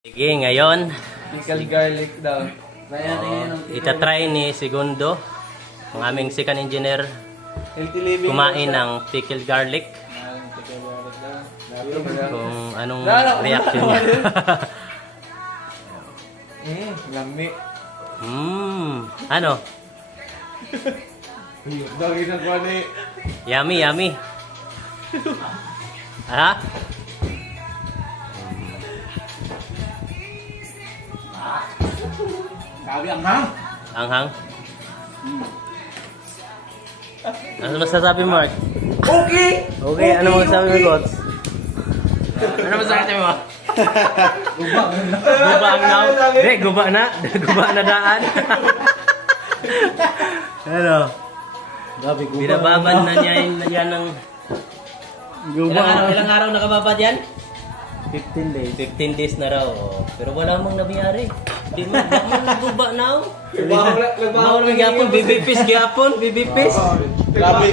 Sige, ngayon, Pickle garlic daw. itatry ni Segundo, ang aming second engineer, Healthy living. kumain ng pickled garlic. Pickle garlic daw. Kung anong Lala ko reaction na niya. Lami. Ano? Dagi na ko ni. Yummy, yummy. Ha? Sabi ang hang. Anghang? Ano masasabi mo, Mark? Okay. Okay, ano masasabi mo, Gots? Ano masasabi mo? Guba ang now? Hindi, guba na. Guba na daan. Ano? Gabi ko. Binababan na niya yan ng... Ilang araw nakababad yan? 15 days. 15 days na raw. Oh. Pero wala mong nabiyari. Hindi mo, baka mo naguba now. Nagbaho Baka mo gyapon, bibipis gyapon, bibipis. Grabe.